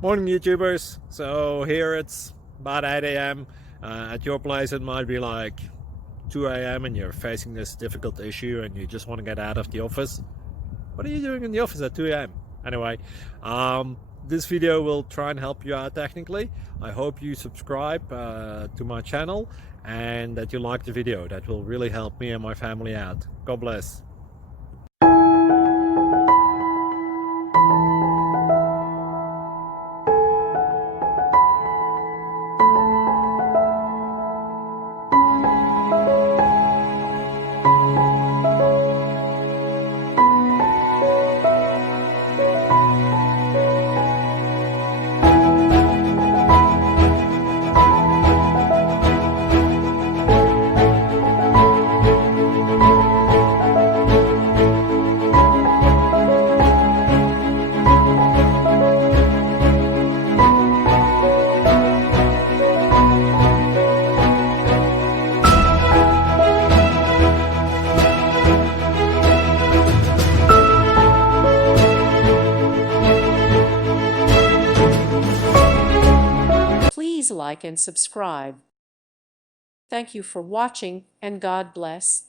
Morning YouTubers. So here it's about 8 a.m. At your place it might be like 2 a.m. and you're facing this difficult issue and you just want to get out of the office. What are you doing in the office at 2 a.m.? Anyway, this video will try and help you out technically. I hope you subscribe to my channel and that you like the video. That will really help me and my family out. God bless. Please like and subscribe. Thank you for watching, and God bless.